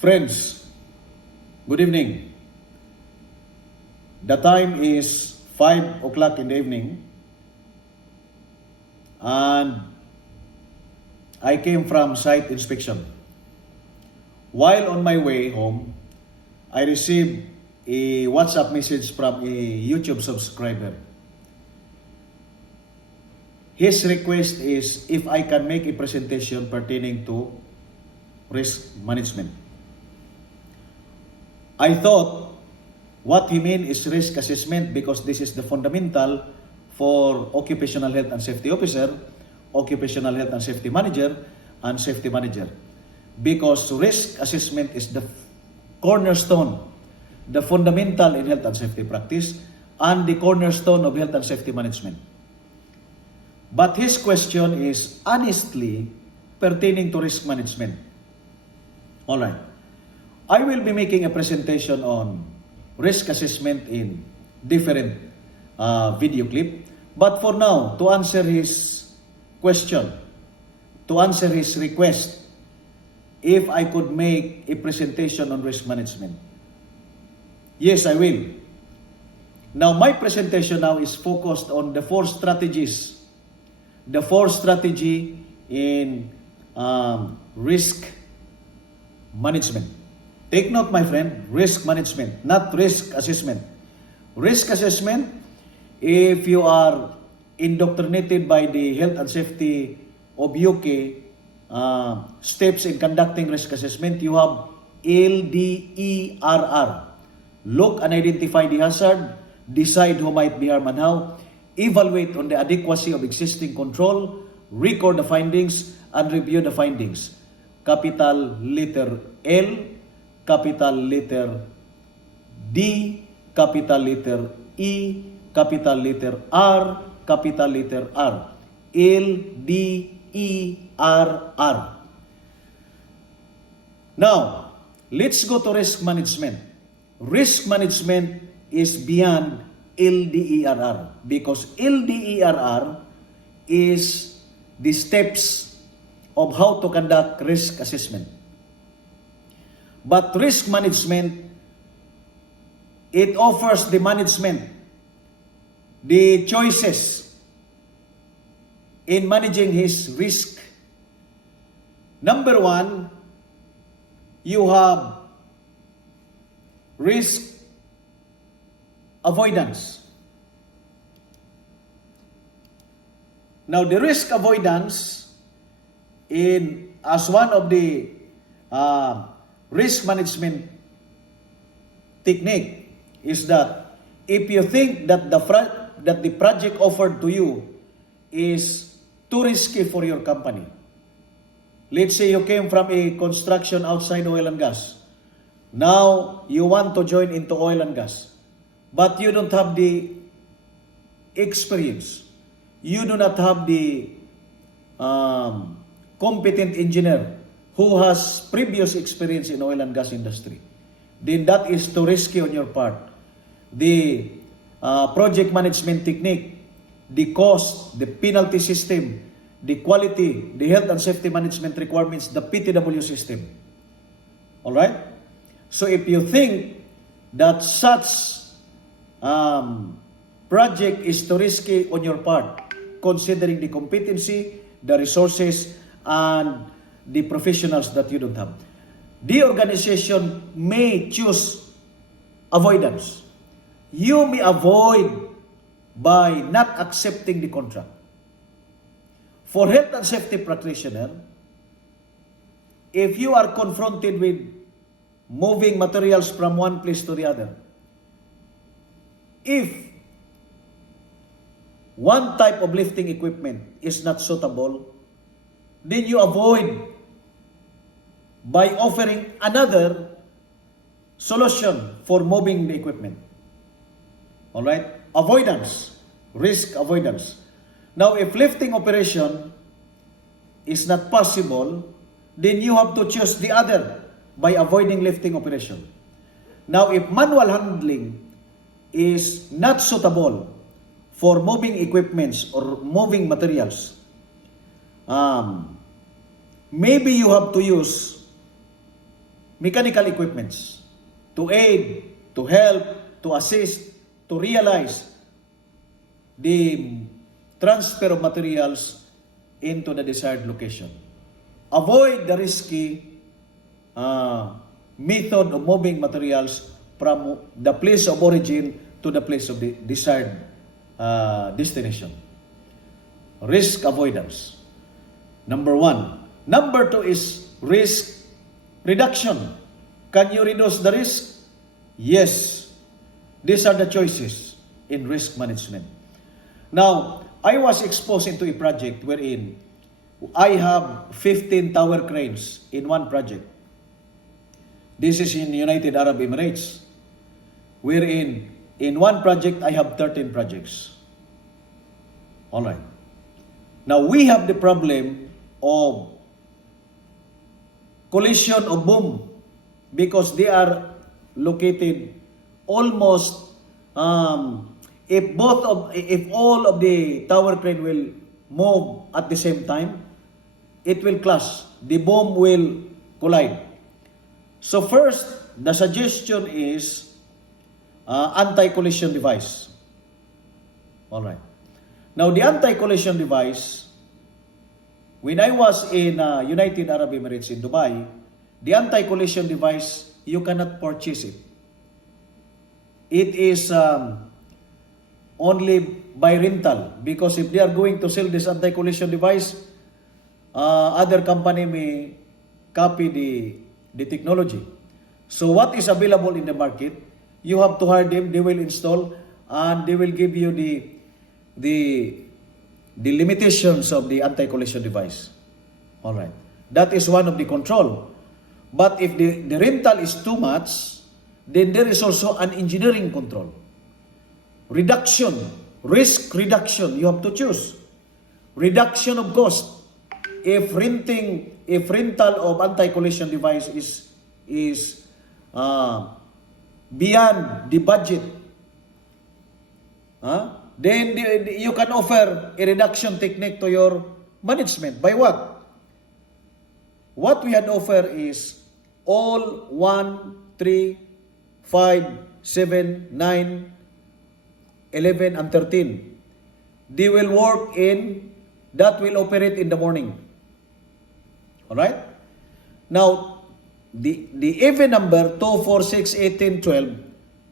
Friends, good evening. The time is 5 o'clock in the evening and I came from site inspection. While on my way home, I received a WhatsApp message from a YouTube subscriber. His request is if I can make a presentation pertaining to risk management. I thought what he meant is risk assessment because this is the fundamental for occupational health and safety officer, occupational health and safety manager, and safety manager. Because risk assessment is the cornerstone, the fundamental in health and safety practice, and the cornerstone of health and safety management. But his question is honestly pertaining to risk management. All right. I will be making a presentation on risk assessment in different video clip. But for now, to answer his question, to answer his request, if I could make a presentation on risk management, yes, I will. Now, my presentation now is focused on the four strategies, the four strategy in risk management. Take note, my friend, risk management, not risk assessment. Risk assessment, if you are indoctrinated by the health and safety of UK steps in conducting risk assessment, you have LDERR. Look and identify the hazard, decide who might be harmed and how, evaluate on the adequacy of existing control, record the findings, and review the findings. Capital letter L, capital letter D, capital letter E, capital letter R, capital letter R. L, D, E, R, R. Now, let's go to risk management. Risk management is beyond LDERR because LDERR is the steps of how to conduct risk assessment. But risk management, it offers the management the choices in managing his risk. Number one, you have risk avoidance. Now, the risk avoidance as one of the risk management technique is that if you think that the project offered to you is too risky for your company. Let's say you came from a construction outside oil and gas. Now you want to join into oil and gas, but you don't have the experience. You do not have the competent engineer who has previous experience in oil and gas industry. Then that is too risky on your part. The project management technique, the cost, the penalty system, the quality, the health and safety management requirements, the PTW system. All right? So if you think that such project is too risky on your part, considering the competency, the resources, and the professionals that you don't have, the organization may choose avoidance. You may avoid by not accepting the contract. For health and safety practitioner, if you are confronted with moving materials from one place to the other, if one type of lifting equipment is not suitable, then you avoid by offering another solution for moving the equipment. All right? Avoidance, risk avoidance. Now, if lifting operation is not possible, then you have to choose the other by avoiding lifting operation. Now, if manual handling is not suitable for moving equipments or moving materials, maybe you have to use mechanical equipments to aid, to help, to assist, to realize the transfer of materials into the desired location. Avoid the risky method of moving materials from the place of origin to the place of the desired destination. Risk avoidance. Number 1. Number 2 is risk reduction. Can you reduce the risk? Yes. These are the choices in risk management. Now, I was exposed into a project wherein I have 15 tower cranes in one project. This is in United Arab Emirates, wherein in one project I have 13 projects. All right. Now, we have the problem of collision of boom because they are located almost if all of the tower crane will move at the same time, it will clash. The boom will collide. So first, the suggestion is anti-collision device. All right. Now, the anti-collision device, when I was in United Arab Emirates in Dubai, the anti-collision device, you cannot purchase it. It is only by rental, because if they are going to sell this anti-collision device, other company may copy the technology. So what is available in the market, you have to hire them, they will install, and they will give you the limitations of the anti-collision device. All right. That is one of the control. But if the rental is too much, then there is also an engineering control. Reduction, risk reduction, you have to choose. Reduction of cost. If rental of anti-collision device is beyond the budget, then you can offer a reduction technique to your management. By what? What we had offer is all 1, 3, 5, 7, 9, 11, and 13. They will work that will operate in the morning. Alright? Now, the even number 2, 4, 6, 18, 12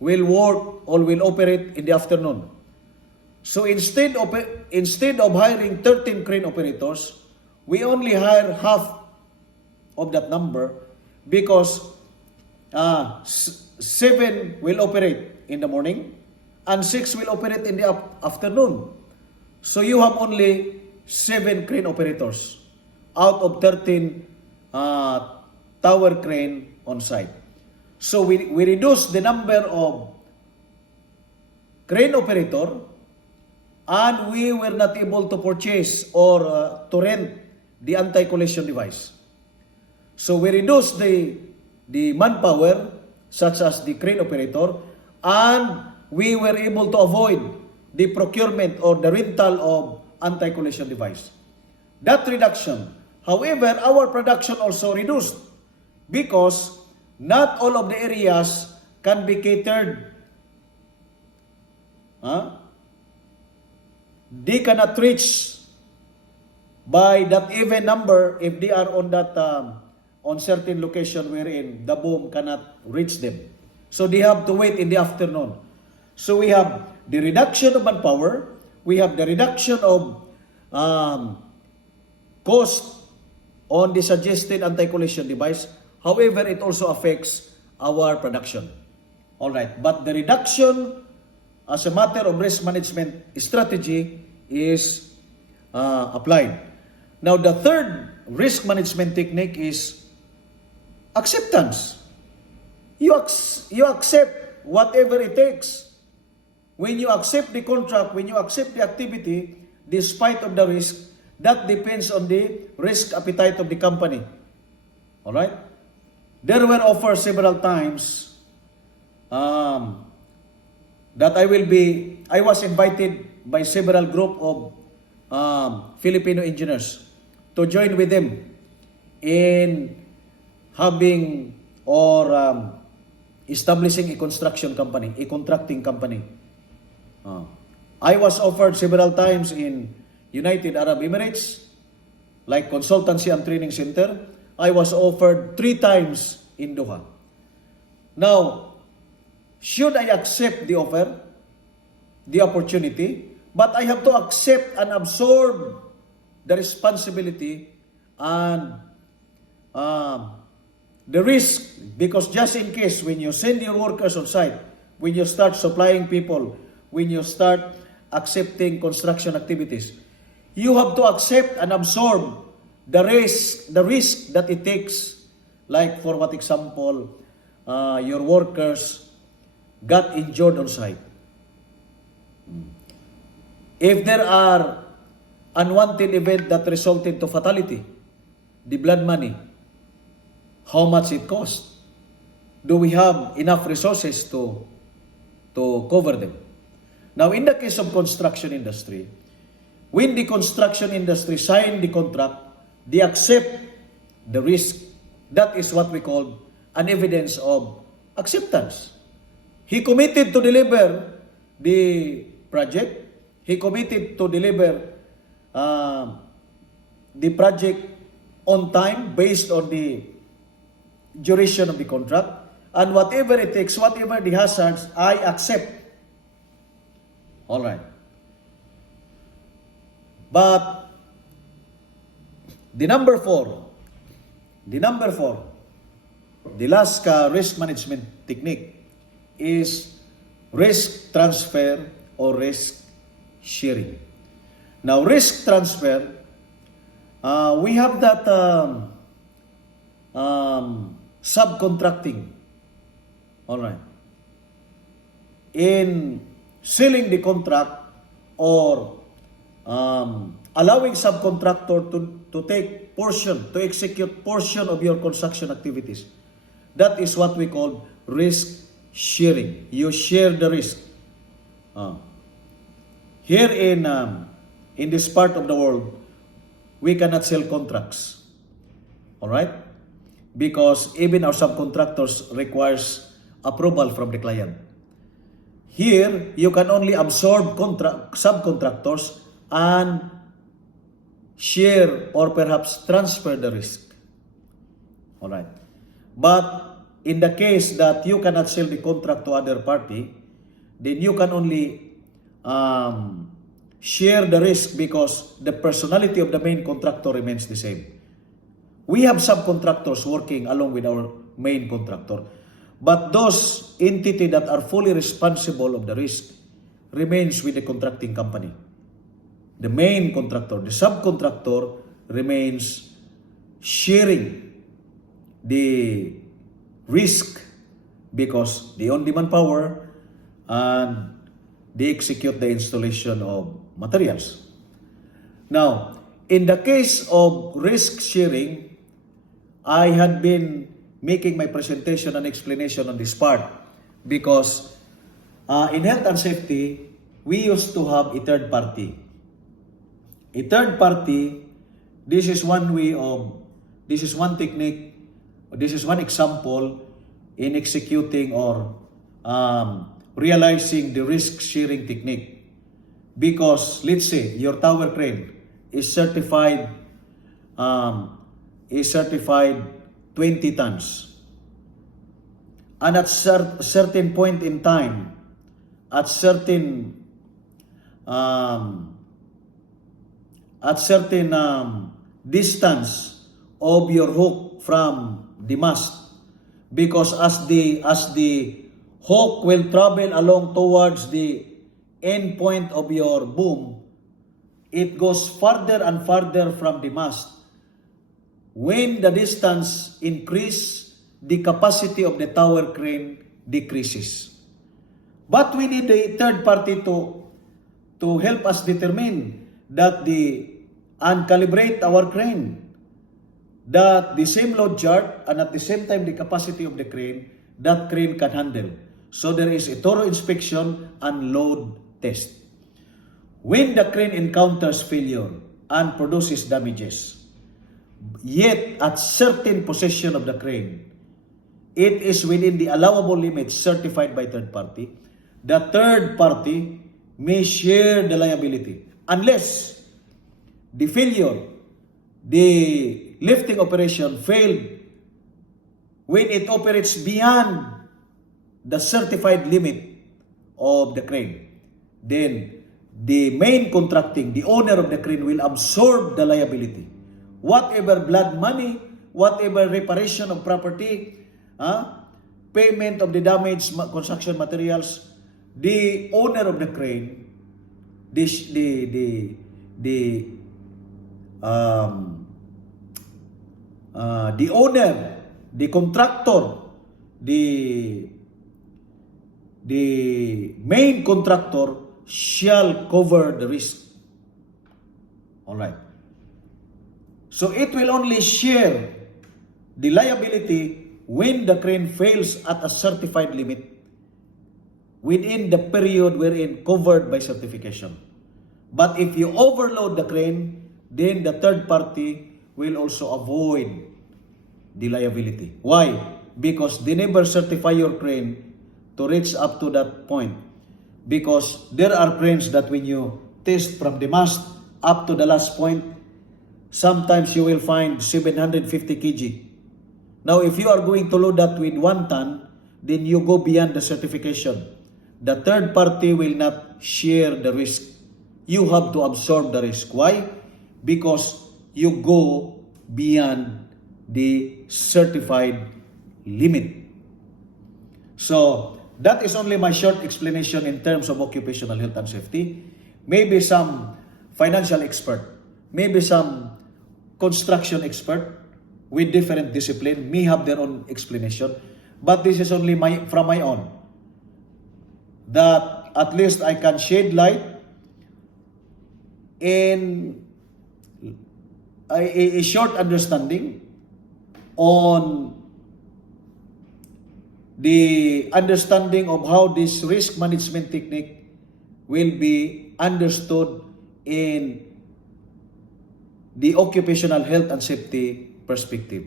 will work or will operate in the afternoon. So instead of hiring 13 crane operators, we only hire half of that number because 7 will operate in the morning and 6 will operate in the afternoon. So you have only 7 crane operators out of 13 tower crane on site. So we reduce the number of crane operator, and we were not able to purchase or to rent the anti-collision device. So we reduce the manpower, such as the crane operator, and we were able to avoid the procurement or the rental of anti-collision device. That reduction. However, our production also reduced because not all of the areas can be catered. They cannot reach by that even number if they are on that on certain location wherein the boom cannot reach them. So they have to wait in the afternoon. So we have the reduction of manpower, we have the reduction of cost on the suggested anti-collision device. However, it also affects our production. All right, but the reduction as a matter of risk management strategy is applied. Now, the third risk management technique is acceptance. You accept whatever it takes. When you accept the contract, when you accept the activity, despite of the risk, that depends on the risk appetite of the company. All right? There were offers several times that I was invited by several group of Filipino engineers to join with them in having or establishing a construction company, a contracting company. I was offered several times in United Arab Emirates, like consultancy and training center. I was offered 3 times in Doha. Now, should I accept the offer, the opportunity, but I have to accept and absorb the responsibility and the risk, because just in case when you send your workers on site, when you start supplying people, when you start accepting construction activities, you have to accept and absorb the risk that it takes. Like for what example, your workers got injured on site. If there are unwanted events that resulted to fatality, the blood money, how much it costs? Do we have enough resources to cover them? Now, in the case of construction industry, when the construction industry sign the contract, they accept the risk. That is what we call an evidence of acceptance. He committed to deliver the project. He committed to deliver the project on time based on the duration of the contract. And whatever it takes, whatever the hazards, I accept. All right. But the number four, the last risk management technique is risk transfer or risk sharing. Now, risk transfer, we have that subcontracting. All right. In selling the contract or allowing subcontractor to take portion, to execute portion of your construction activities. That is what we call risk sharing. You share the risk. Here in this part of the world, we cannot sell contracts. All right? Because even our subcontractors requires approval from the client. Here, you can only absorb subcontractors and share or perhaps transfer the risk. All right. But in the case that you cannot sell the contract to other party, then you can only share the risk because the personality of the main contractor remains the same. We have subcontractors working along with our main contractor, but those entities that are fully responsible of the risk remains with the contracting company. The main contractor, the subcontractor remains sharing the risk because they own the manpower and they execute the installation of materials. Now, in the case of risk sharing, I had been making my presentation and explanation on this part because in health and safety, we used to have a third party. A third party, this is one technique, this is one example in executing or realizing the risk sharing technique. Because let's say your tower crane is certified 20 tons. And at certain point in time, at certain distance of your hook from the mast, because as the hook will travel along towards the end point of your boom, it goes farther and farther from the mast. When the distance increases, the capacity of the tower crane decreases. But we need a third party to help us determine that and calibrate our crane, that the same load yard and at the same time the capacity of the crane, that crane can handle. So there is a thorough inspection and load test. When the crane encounters failure and produces damages, yet at certain position of the crane, it is within the allowable limits certified by third party, the third party may share the liability unless the failure, the lifting operation failed when it operates beyond the certified limit of the crane. Then the main contracting, the owner of the crane, will absorb the liability. Whatever blood money, whatever reparation of property, payment of the damaged construction materials, the owner of the crane, the owner, the contractor, the main contractor shall cover the risk. All right. So it will only share the liability when the crane fails at a certified limit within the period wherein covered by certification. But if you overload the crane, then the third party will also avoid the liability. Why? Because they never certify your crane to reach up to that point. Because there are cranes that when you test from the mast up to the last point, sometimes you will find 750 kg. Now, if you are going to load that with 1 ton, then you go beyond the certification. The third party will not share the risk. You have to absorb the risk. Why? Because you go beyond the certified limit. So, that is only my short explanation in terms of occupational health and safety. Maybe some financial expert, maybe some construction expert with different discipline may have their own explanation, but this is only from my own. That at least I can shed light in a short understanding on the understanding of how this risk management technique will be understood in the occupational health and safety perspective.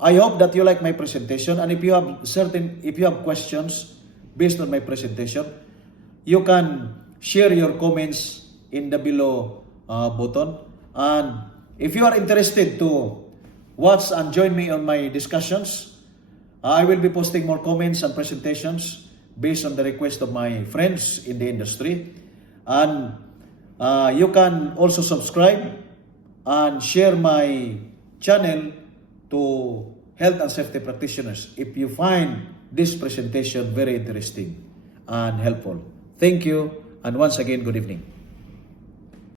I hope that you like my presentation, and if you have questions based on my presentation, you can share your comments in the below button. And if you are interested to watch and join me on my discussions, I will be posting more comments and presentations based on the request of my friends in the industry. And you can also subscribe and share my channel to health and safety practitioners if you find this presentation very interesting and helpful. Thank you, and once again, good evening.